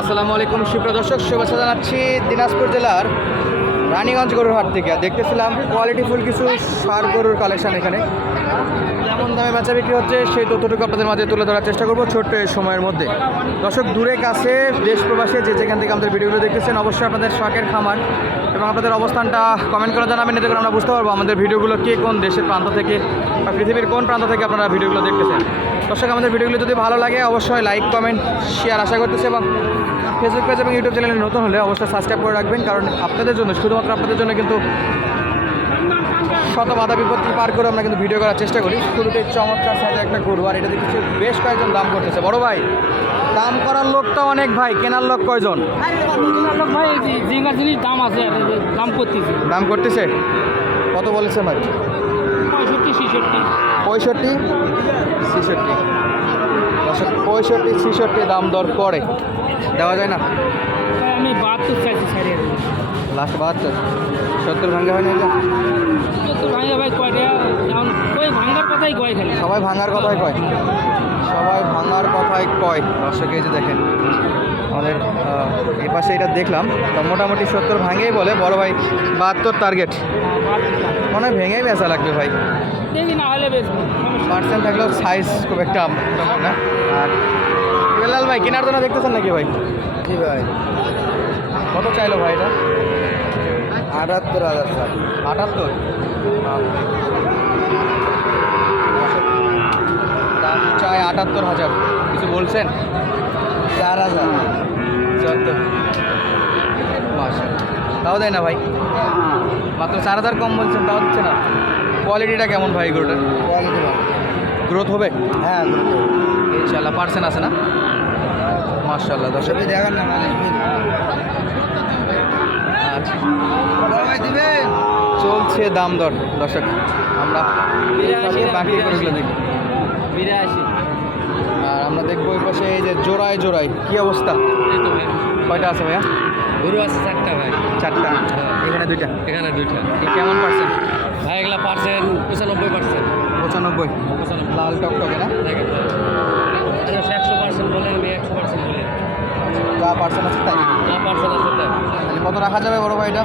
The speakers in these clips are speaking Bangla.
আসসালামু আলাইকুম, সুপ্রিয় দর্শক, শুভেচ্ছা জানাচ্ছি দিনাজপুর জেলার রানীগঞ্জ গরুর হাট থেকে। দেখতেছিলাম কোয়ালিটিফুল কিছু সার গরুর কালেকশন এখানে। কেমন দামে বেচা বিক্রি হচ্ছে সেই তথ্যটুকু আপনাদের মাঝে তুলে ধরার চেষ্টা করব ছোট্ট এই সময়ের মধ্যে। দর্শক, দূরে কাছে, দেশ প্রবাসে যে যেখান থেকে আমাদের ভিডিওগুলো দেখতেছেন, অবশ্যই আপনাদের শখের খামার এবং আপনাদের অবস্থানটা কমেন্ট করে জানাবেন, এতে করে আমরা বুঝতে পারব আমাদের ভিডিওগুলো কে কোন দেশের প্রান্ত থেকে বা পৃথিবীর কোন প্রান্ত থেকে আপনারা ভিডিওগুলো দেখতেছেন? দর্শক আমাদের ভিডিওগুলো যদি ভালো লাগে অবশ্যই লাইক কমেন্ট শেয়ার আশা করতেছি এবং ফেসবুক পেজ এবং ইউটিউব চ্যানেলে নতুন হলে অবশ্যই সাবস্ক্রাইব করে রাখবেন। কারণ আপনাদের জন্য শুধুমাত্র আপনাদের জন্য কিন্তু শত বাধা বিপত্তি পার করে আমরা কিন্তু ভিডিও করার চেষ্টা করি। শুরুতে চমৎকার সাথে একটা গরু আর এটা কিছু বেশ কয়েকজন দাম করতেছে। বড় ভাই দাম করার লোক তো অনেক ভাই কেনার লোক কয়জন? দাম আছে দাম করতেছি। দাম করতেছে? কত বলেছে ভাই? পঁয়ষট্টি ছেষট্টি। পঁয়ষট্টি? ছেষট্টি। দাম দর করে। দেওয়া যায় না? আমি বাহাত্তর চাইছি সারি লাস্ট বাহাত্তর। সত্তর ভাঙ্গা হয় না এটা? সবাই ভাঙার কথাই কয়। সবাই ভাঙার কথাই কয়। দর্শক এই যে দেখেন। আমাদের এই পাশে এটা দেখলাম। তা মোটামুটি সত্তর ভাঙেই বলে বড় ভাই বাহাত্তর টার্গেট মনে হয় ভেঙেই বেচা লাগবে ভাই। পার্সেন্ট থাকলেও সাইজ খুব একটা না। আর বেলাল ভাই কেনার জন্য দেখতেছেন নাকি ভাই? জি ভাই। কত চাইলো ভাই এটা? আটাত্তর হাজার স্যার। আটাত্তর? দাম চাই আটাত্তর হাজার। কিছু বলছেন? চার হাজার। চোদ্দ মাসে তাও দেয় না ভাই? মাত্র চার হাজার কম বলছেন তাও দিচ্ছে না। কোয়ালিটিটা কেমন ভাই গরুটার? কোয়ালিটি ভালো। গ্রোথ হবে? হ্যাঁ ইনশাল্লাহ পার্সেন্ট আছে না? মার্শাল্লাহ দর্শক। দেখান না মানুষ আচ্ছা। চলছে দাম দর দর্শক। আমরা বাকি দেখি। বিরাশি আর আমরা দেখব ওই পাশে এই যে জোড়ায় জোড়ায় কি অবস্থা? কয়টা আছে ভাইয়া? গরু আছে চারটা ভাই। চারটা? এখানে দুইটা? এখানে দুইটা। কেমন পার্সেন্ট ভাই এগুলা পার্সেন্ট পঁচানব্বই পার্সেন্ট পঁচানব্বই? লাল টকটকে না? একশো পার্সেন্ট বলে আমি একশো পার্সেন্ট বলি। যা পার্সেন্ট আছে তাই? না পার্সেন্ট আছে তাই। তাহলে কত রাখা যাবে বড় ভাই এটা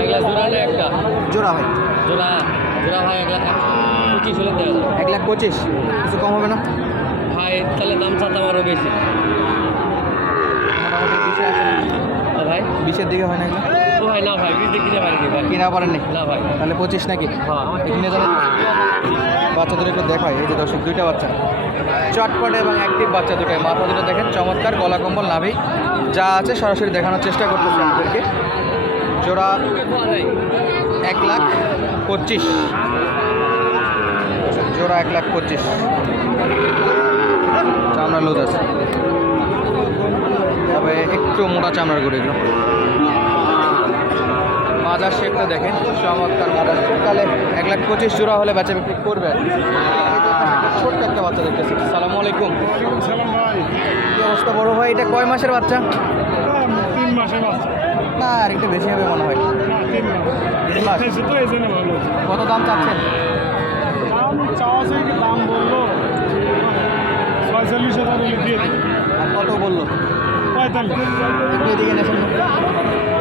এগুলা জোড়া না একটা। জোড়া ভাই। জোড়া জোড়া ভাই এগুলা পঁচিশ হলে এক লাখ পঁচিশ? কিছু কম হবে না? ভাই তাহলে দাম চাতাম আরও বেশি। ভাই? বিশের দিকে হয় না এগুলো? ও ভাই না ভাই বিশ কিনে পারিনি ভাই? কিনা পারেননি না? ভাই। তাহলে পঁচিশ নাকি? হ্যাঁ যাবেন বাচ্চাদের একটু দেখায় এই যে দর্শক দুইটা বাচ্চা। চটপট এবং অ্যাক্টিভ বাচ্চা দুটোই মাথা দুটো দেখেন চমৎকার গলা কম্বল নাভি। যা আছে সরাসরি দেখানোর চেষ্টা করতেছি আমাদেরকে জোড়া এক লাখ পঁচিশ। জোড়া এক লাখ পঁচিশ। চামড়া লোদ আছে। তবে একটু মোটা চামড়ার গরু এগুলো। মাজার শেপটা দেখেন চমৎকার মাজার শেপ তাহলে এক লাখ পঁচিশ জোড়া হলে বেচা বিক্রি করবে। ছোট্ট একটা বাচ্চা দেখতেছি। সালাম আলাইকুম। কি অবস্থা বড় ভাই? এটা কয় মাসের বাচ্চা? তিন মাসের বাচ্চা। না আর একটু বেশি হবে মনে হয়। কত দাম চাচ্ছেন? দাম চাওয়া দাম বলল পঁয়তাল্লিশ হাজার হলে দিয়ে। আর কত বলল? পঁয়তাল্লিশ। এদিকে নেছেন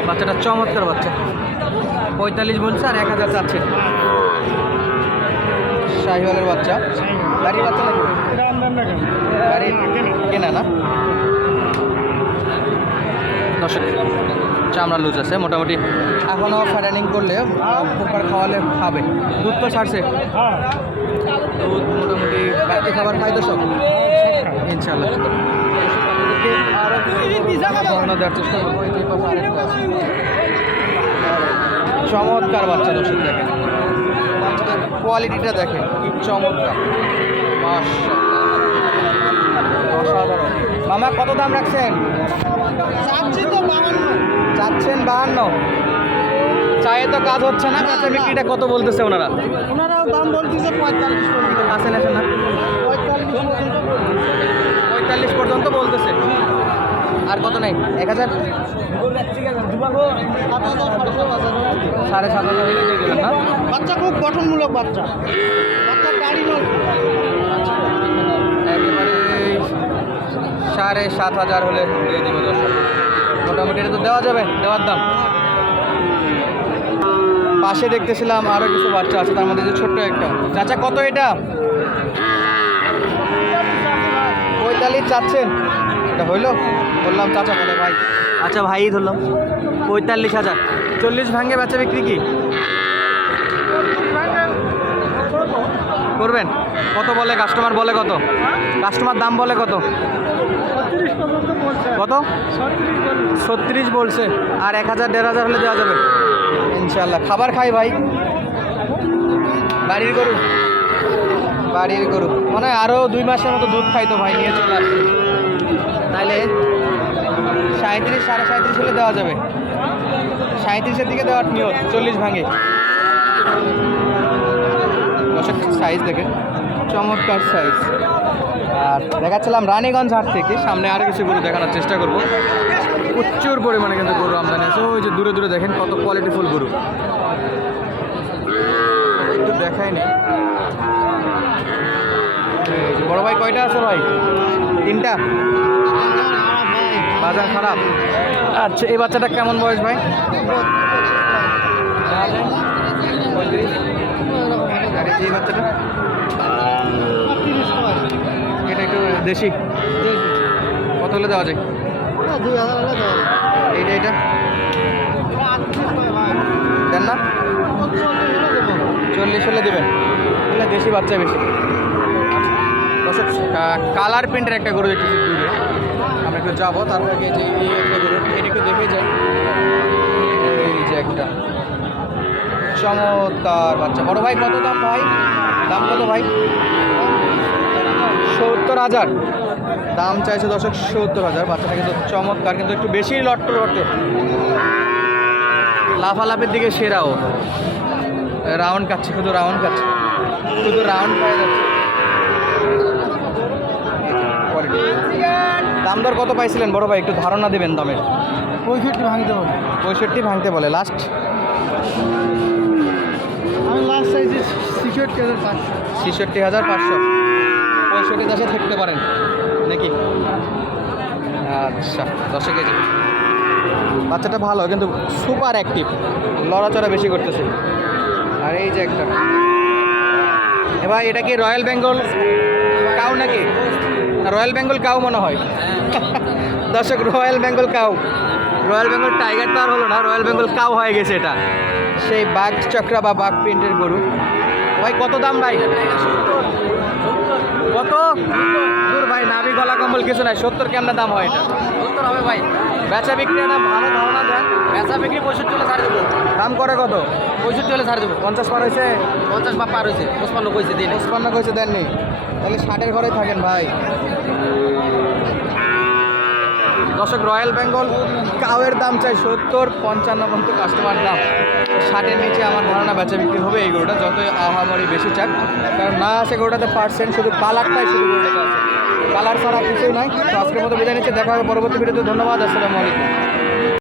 বাচ্চাটা চমৎকার বাচ্চা। পঁয়তাল্লিশ বলছে আর এক হাজার চাচ্ছে। শাহিওয়ালের বাচ্চা। গাড়ির বাচ্চা নাকি? গাড়ি কেনা। কেনা না? দর্শক চামড়া লুজ আছে, মোটামুটি এখনও ফ্যাটানিং করলে পোকার খাওয়ালে খাবে। দুধ তো ছাড়ছে। দুধ মোটামুটি বাড়তি খাবার খায় তো সব। ইনশাল্লাহ দেওয়ার চেষ্টা করব। চমৎকার বাচ্চা দর্শক দেখেন। বাচ্চাটার কোয়ালিটিটা দেখেন চমৎকার। অসাধারণ। মামা, কত দাম রাখছেন? তো বাহান্ন। চায়ে তো কাজ হচ্ছে না কাঁচা বিক্রিটা কত বলতেছে ওনারা? ওনারাও দাম বলতেছে পঁয়তাল্লিশ পর্যন্ত। কাছে না। পঁয়তাল্লিশ পর্যন্ত বলতেছে। আর কত নেই? এক হাজার? সাড়ে সাত হাজার না? বাচ্চা খুব গঠনমূলক বাচ্চা। গাড়ি একেবারে সাড়ে সাত হাজার হলে দিয়ে দিব দর্শক। মোটামুটি এটা তো দেওয়া যাবে দেওয়ার দাম। পাশে দেখতেছিলাম আরও কিছু বাচ্চা আছে তার মধ্যে যে ছোট্ট একটা। চাচা কত এটা? পঁয়তাল্লিশ চাচ্ছেন এটা হইল? বললাম চাচা বলে ভাই? আচ্ছা ভাই ধরলাম। পঁয়তাল্লিশ হাজার। চল্লিশ ভাঙ্গে বেচা বিক্রি কি? করবেন? কত বলে কাস্টমার বলে কত? কাস্টমার দাম বলে কত? কত? ছত্রিশ বলছে। আর এক হাজার, দেড় হাজার হলে দেওয়া যাবে। ইনশাল্লাহ খাবার খাই ভাই। বাড়ির গরু। বাড়ির গরু। মানে আরও দুই মাসের মতো দুধ খাইতো ভাই, নিয়ে চলে আসছে। তাইলে সাঁত্রিশ সাড়ে সাঁত্রিশ হলে দেওয়া যাবে। সাঁত্রিশের দিকে দেওয়ার নিয়ত। চল্লিশ ভাঙে। সাইজ দেখে চমৎকার সাইজ আর দেখাচ্ছিলাম রানীগঞ্জ হাট থেকে। সামনে আরও কিছু গরু দেখানোর চেষ্টা করব। প্রচুর পরিমাণে কিন্তু গরু আমদানি আছে। ওই যে দূরে দূরে দেখেন কত কোয়ালিটিফুল গরু। একটু দেখাই বড় ভাই কয়টা আছে ভাই? তিনটা? বাজার খারাপ। আচ্ছা এই বাচ্চাটা কেমন বয়স ভাই? এটা একটু দেশি? কত হলে দেওয়া যায়? দুই এইটা এটা। দেন না? চল্লিশ হলে দেবেন। তাহলে দেশি বাচ্চা বেশি। দর্শক কালার প্রিন্টের একটা গরু একটু দূরে আমরা একটু যাব, তারপর আগে যে একটা গরু, এটা একটু দেখে যাই। একটা। চমৎকার বাচ্চা। বড় ভাই কত দাম ভাই? দাম কত ভাই? সত্তর হাজার। দাম চাইছে দর্শক সত্তর হাজার। বাচ্চাটা কিন্তু চমৎকার কিন্তু একটু বেশি লট্টর লট্টর লাফালাফের দিকে সেরাও রাউন্ড কাটছে শুধু রাউন্ড কাটছে শুধু রাউন্ড পাওয়া যাচ্ছে। দাম দর কত পাইছিলেন? বড় ভাই একটু ধারণা দেবেন দামের। পঁয়ষট্টি ভাঙতে হবে পঁয়ষট্টি ভাঙতে বলে লাস্ট ছিষট্টি হাজার পাঁচশো। ছেষট্টি হাজার পাঁচশো। পঁয়ষট্টি দশে থাকতে পারেন নাকি? আচ্ছা দশে কেজি। বাচ্চাটা ভালো কিন্তু সুপার অ্যাক্টিভ লড়াচড়া বেশি করতেছে। আর এই যে একটা। এবার এটা কি রয়্যাল বেঙ্গল কাউ নাকি? রয়্যাল বেঙ্গল কাউ মনে হয়। দর্শক royal Bengal cow royal Bengal tiger তো আর হলো না রয়্যাল বেঙ্গল কাউ হয়ে গেছে এটা। সেই বাঘ চক্রা বা বাঘ প্রিন্টের গরু। ভাই কত দাম ভাই? কত? দূর ভাই নাভি গলা কম্বল কিছু নাই সত্তর কেমন দাম হয় এটা? সত্তর হবে ভাই। বেচা বিক্রি একটা ভালো ধারণা দেন। বেচা বিক্রি পঁয়ষট্টি হলে ছাড় দেবো। দাম করে কত? পঁয়ষট্টি হলে ছাড় দেবো। পঞ্চাশ পার হয়েছে? পঞ্চাশ বা পার হয়েছে পঁচপান্ন কইছে দিন। পঁচপান্ন কইছে দেননি। তাহলে ষাটের ঘরেই থাকেন ভাই। দর্শক রয়্যাল বেঙ্গল কাউয়ের দাম চাই সত্তর, পঞ্চান্ন পর্যন্ত কাস্টমার দাম। ষাটের নিচে আমার ধারণা বেচা বিক্রি হবে এই গরুটা, যতই আহামরি বেশি চাক। কারণ না আসে গরুটাতে পার্সেন্ট শুধু কালারটাই শুধু গরুটাতে আছে। কালার ছাড়া কিছুই নয় তো আজকের মতো বিদায় নিচ্ছে, দেখা হবে পরবর্তী ভিডিওতে। ধন্যবাদ, আসসালামু আলাইকুম।